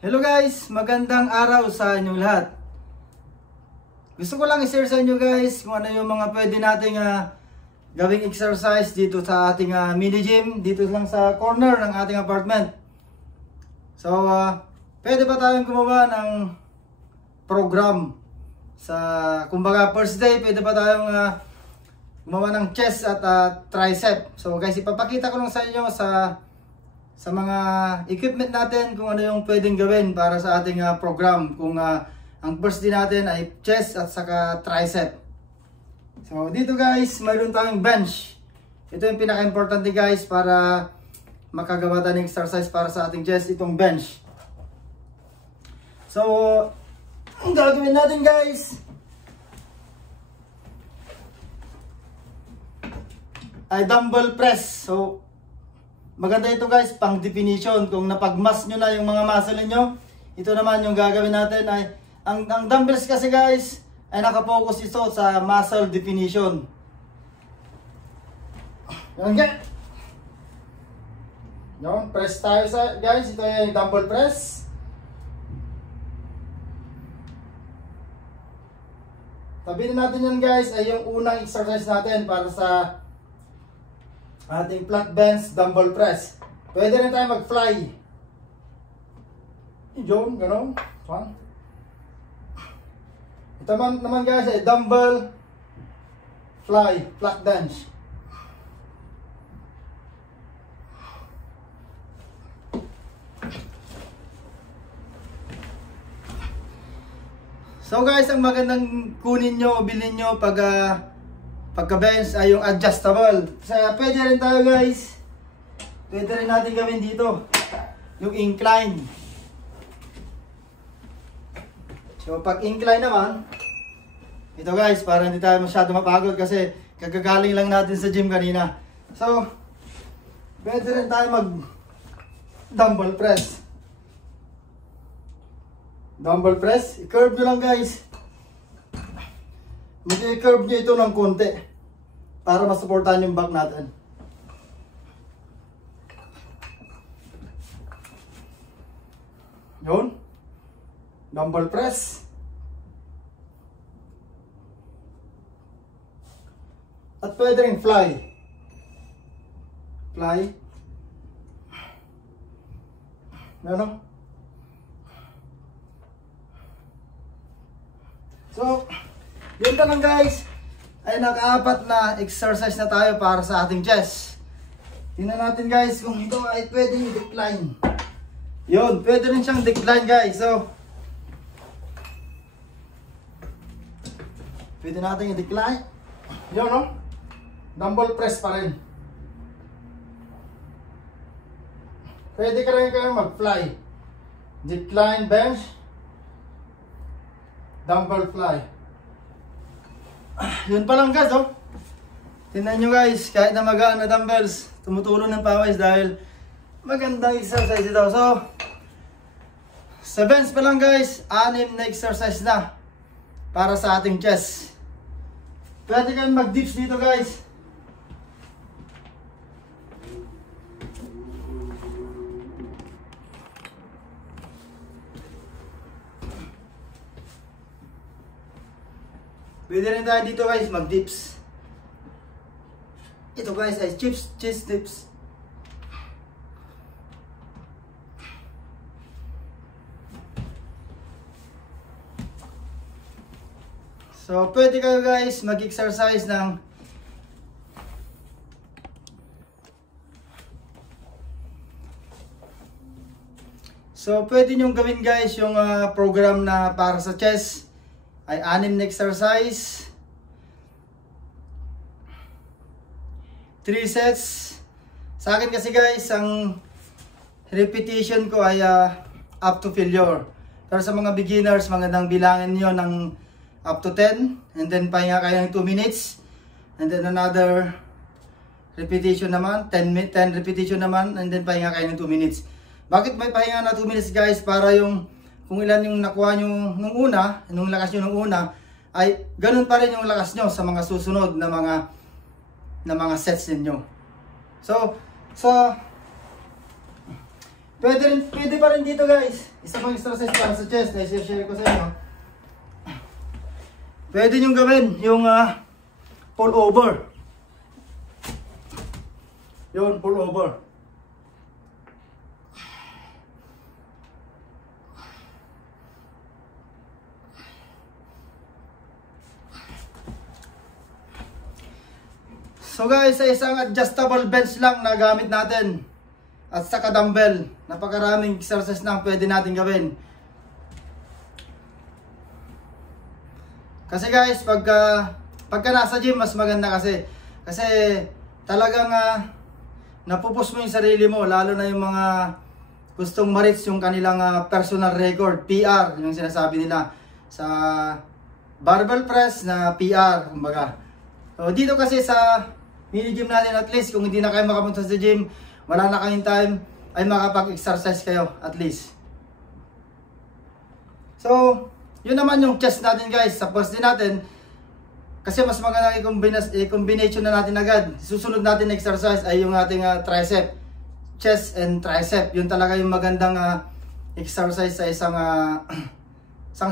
Hello guys! Magandang araw sa inyong lahat. Gusto ko lang i-share sa inyo guys kung ano yung mga pwede nating gawing exercise dito sa ating mini gym, dito lang sa corner ng ating apartment. So, pwede ba tayong gumawa ng program sa, kumbaga first day, pwede ba tayong gumawa ng chest at tricep. So guys, ipapakita ko lang sa inyo sa mga equipment natin kung ano yung pwedeng gawin para sa ating program. Kung ang first day natin ay chest at saka tricep. So dito guys, mayroon tayong bench. Ito yung pinaka-importante guys para makagawa tayo ng exercise para sa ating chest, itong bench. So ang gagawin natin guys ay dumbbell press. So maganda ito guys, pang definition. Kung napagmas nyo na yung mga muscle niyo, ito naman yung gagawin natin ay, ang dumbbells kasi guys, ay nakapokus ito sa muscle definition. Okay. Yung press tayo guys, ito yung dumbbell press. Tabihin natin yan guys, ay yung unang exercise natin para sa ating flat bench dumbbell press. Pwede rin tayo mag-fly. Yun, gano'n. Ito naman guys ay dumbbell fly, flat bench. So guys, ang magandang kunin nyo o bilhin nyo pagka-bench ay yung adjustable. Kaya pwede rin tayo guys, pwede rin natin gawin dito yung incline. So pag incline naman, ito guys, para hindi tayo masyado mapagod kasi kagagaling lang natin sa gym kanina. So pwede rin tayo mag dumbbell press. Dumbbell press, i-curve nyo lang guys. Mag-i-curve nyo ito ng konti para masuportahan yung back natin. Yun. Dumbbell press. At pwede rin fly. Fly. Ano? So, yun pa lang guys, ay naka-apat na exercise na tayo para sa ating chest. Tingnan natin guys kung ito ay pwedeng decline. Yun, pwede rin siyang decline guys. So, pwede natin i-decline. Yun no? Dumbbell press pa rin. Pwede ka rin kayo mag-fly. Decline bench, dumbbell fly. Yun pa lang guys, oh. Tingnan nyo guys, kahit na magaan na dumbbells, tumutulong ng pawis dahil magandang exercise ito. So, sa bench pa lang guys, 6 na exercise na para sa ating chest. Pwede kayong mag-dips dito guys. Pwede rin tayo dito guys mag-dips. Ito guys ay chest dips. So pwede kayo guys mag-exercise ng pwede nyo gawin guys yung program na para sa chest ay 6 na exercise, 3 sets. Sa akin kasi guys, ang repetition ko ay up to failure. Pero sa mga beginners, magandang bilangin nyo ng up to 10. And then pahinga kayo ng 2 minutes. And then another repetition naman, 10 repetition naman. And then pahinga kayo ng 2 minutes. Bakit may pahinga na 2 minutes guys? Para yung kung ilan yung nakuha nyo nung una, nung lakas nyo nung una, ay ganun pa rin yung lakas nyo sa mga susunod na mga sets ninyo. So Pwede pa rin dito guys. Isa pang exercise para sa chest na i-share ko sa inyo. Pwede nyo gawin yung pull over. Yun, pull over. So guys, sa isang adjustable bench lang na gamit natin at saka dumbbell, napakaraming exercise na pwede natin gawin. Kasi guys, pagka nasa gym, mas maganda kasi talagang napupus mo yung sarili mo, lalo na yung mga gustong ma-reach yung kanilang personal record, PR, yung sinasabi nila sa barbell press na PR, kumbaga. So dito kasi sa mini gym natin, at least kung hindi na kayo makapunta sa gym, wala na kayong time, ay makapag-exercise kayo at least. So, yun naman yung chest natin guys. Sa pulse din natin, kasi mas maganda i-combination na natin agad. Susunod natin na exercise ay yung ating tricep, chest and tricep. Yun talaga yung magandang exercise sa isang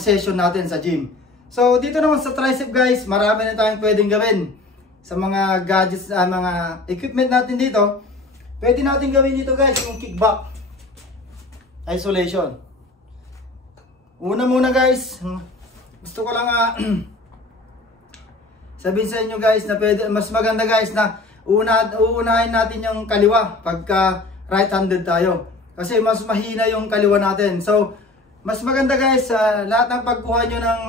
session natin sa gym. So, dito naman sa tricep guys, marami na tayong pwedeng gawin. Sa mga gadgets, mga equipment natin dito, pwede natin gawin dito guys, yung kickback isolation. Una muna guys, gusto ko lang sabihin sa inyo guys na pwede, mas maganda guys na uunahin natin yung kaliwa pagka right-handed tayo. Kasi mas mahina yung kaliwa natin. So, mas maganda guys, lahat ng pagkuha nyo ng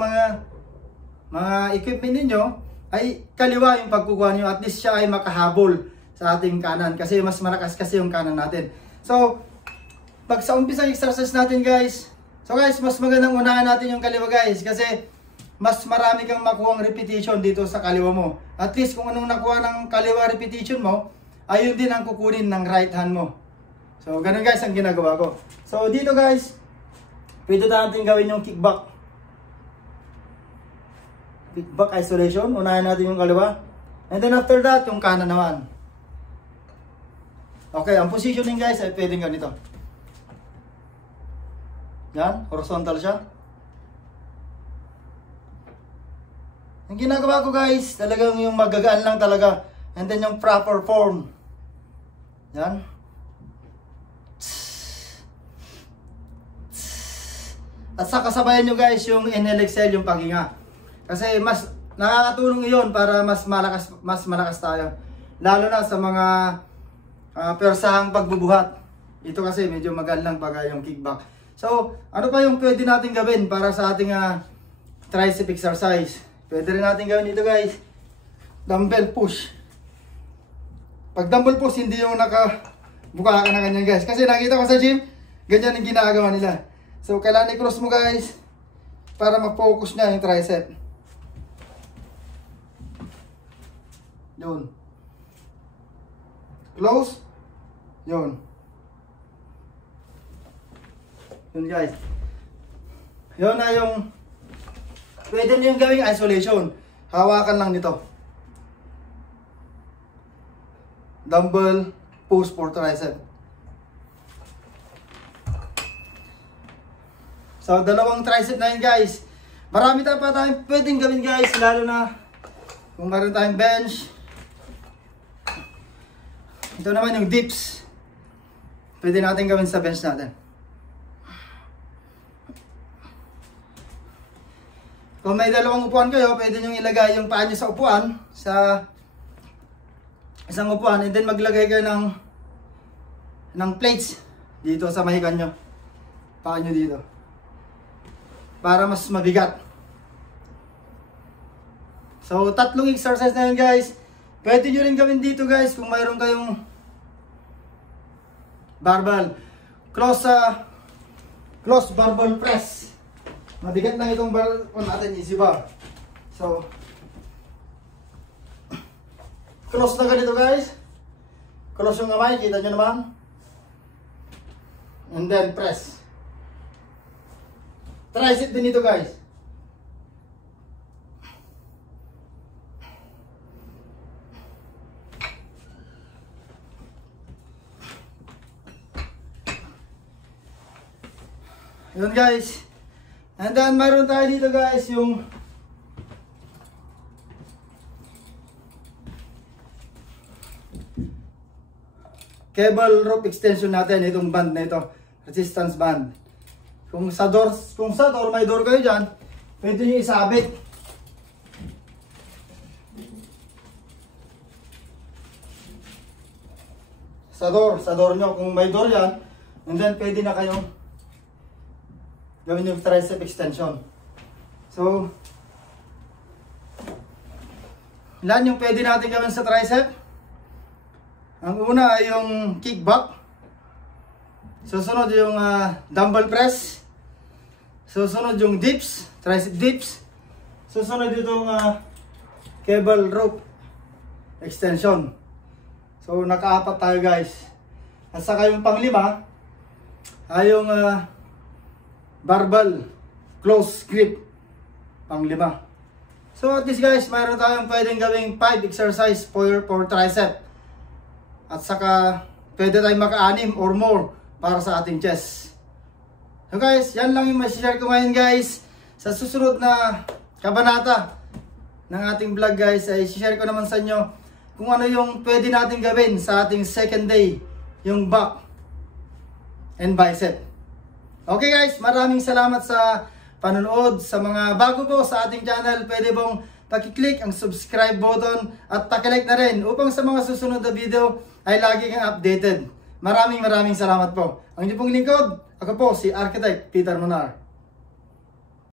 mga equipment ninyo, ay kaliwa yung pagkukuha nyo, at least siya ay makahabol sa ating kanan kasi mas malakas kasi yung kanan natin. So, pag sa umpisa exercise natin guys, so guys, mas magandang unahan natin yung kaliwa guys kasi mas marami kang makuhang repetition dito sa kaliwa mo. At least kung anong nakuha ng kaliwa repetition mo, ayun din ang kukunin ng right hand mo. So, ganun guys ang ginagawa ko. So, dito guys, pwede natin gawin yung kickback. Kickback isolation, unahin natin yung kaliwa. And then after that, yung kanan naman. Okay, ang positioning guys ay pwedeng ganito. Yan, horizontal siya. Ang ginagawa ko guys, talagang yung magagaan lang talaga. And then yung proper form. Yan. At sa kasabayan nyo guys, yung inhale exhale, yung paghinga. Kasi mas nakakatulong iyon para mas malakas tayo. Lalo na sa mga persahang pagbubuhat. Ito kasi medyo magaan lang pag yung kickback. So, ano pa yung pwede natin gawin para sa ating tricep exercise? Pwede rin natin gawin dito guys, dumbbell push. Pag dumbbell push, hindi yung nakabuka ka na ganyan guys. Kasi nakita ko sa gym, ganyan yung ginagawa nila. So, kailangan i-cross mo guys para mag-focus na yung tricep. Yun. Close. Yun. Yun guys. Yun na yung pwede nyo yung gawing isolation. Hawakan lang nito. Dumbbell push for tricep. So, dalawang tricep na yun guys. Marami pa tayong pwedeng gawin guys. Lalo na kung meron tayong bench. Ito naman yung dips. Pwede natin gawin sa bench natin. Kung may dalawang upuan kayo, pwede nyo ilagay yung paa nyo sa upuan, sa isang upuan, and then maglagay kayo ng plates dito sa mahikan nyo. Paa nyo dito. Para mas mabigat. So, tatlong exercise na yun guys. Pwede nyo rin gawin dito guys kung mayroon kayong barbell. Close barbell press. Mabigat lang itong bar natin, easy bar. So, close na ganito guys. Close yung kamay, kita nyo naman. And then press. Tricep din ito guys. Yun guys. And then mayroon tayo dito guys yung cable rope extension natin, itong band na ito, resistance band. Kung sa door may door kayo dyan, pwede nyo isabit. Sa door nyo, kung may door yan, and then pwede na kayong gawin yung tricep extension. So, ilan yung pwede natin gawin sa tricep? Ang una ay yung kickback. Susunod yung dumbbell press. Susunod yung dips, tricep dips. Susunod yung cable rope extension. So nakaapat tayo guys. At saka yung panglima ay yung barbell close grip. Panglima. So at least guys, mayroon tayong pwedeng gawing 5 exercise for tricep. At saka pwede tayong maka-6 or more para sa ating chest. So guys, yan lang yung ma-share ko ngayon guys. Sa susunod na kabanata ng ating vlog guys, ay share ko naman sa inyo kung ano yung pwede natin gawin sa ating second day, yung back and bicep. Okay guys, maraming salamat sa panonood. Sa mga bago po sa ating channel, pwede pong paki-click ang subscribe button at paki-like na rin upang sa mga susunod na video ay lagi kang updated. Maraming salamat po. Ang inyong pong lingkod, ako po si Architect Peter Monar.